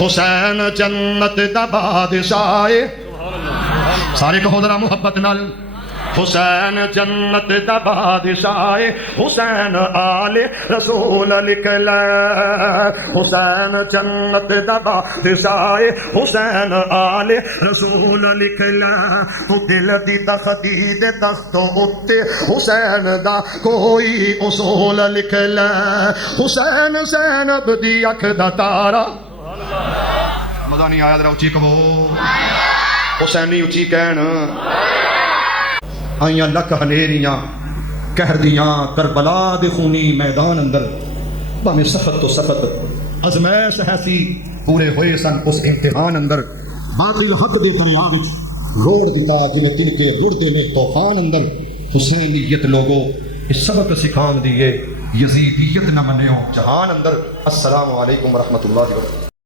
हुसैन जन्नत दा बादशाह सारे कहो जरा मुहब्बत नाल हुसैन जन्नत दा बादशाह हुसैन आले रसूल लिखला हुसैन जन्नत दा बादशाह हुसैन आले रसूल लिखला तू दिल दी तख्ती दे तख्तों उत्ते हुसैन दा कोई उसूल लिखला हुसैन ज़ैनब दी अख दा तारा मजा नहीं आया जरा उची कहो हुसैनी उची कहन आइया लख हनेरियां कहर दियां करबला दे खूनी मैदान अंदर भावें सख्त तो सख्त अजमैश है पूरे होए सन उस इम्तिहान अंदर बातिल हक दे दरिया विच रोड़ दिता जिन्हें तिनके रुड़दे ने तूफान अंदर हुसैनियत लोगो इस सबक सिखान दिए यजीदियत न मन्यो जहान अंदर। अस्सलामु अलैकुम व रहमतुल्लाहि व बरकातहू।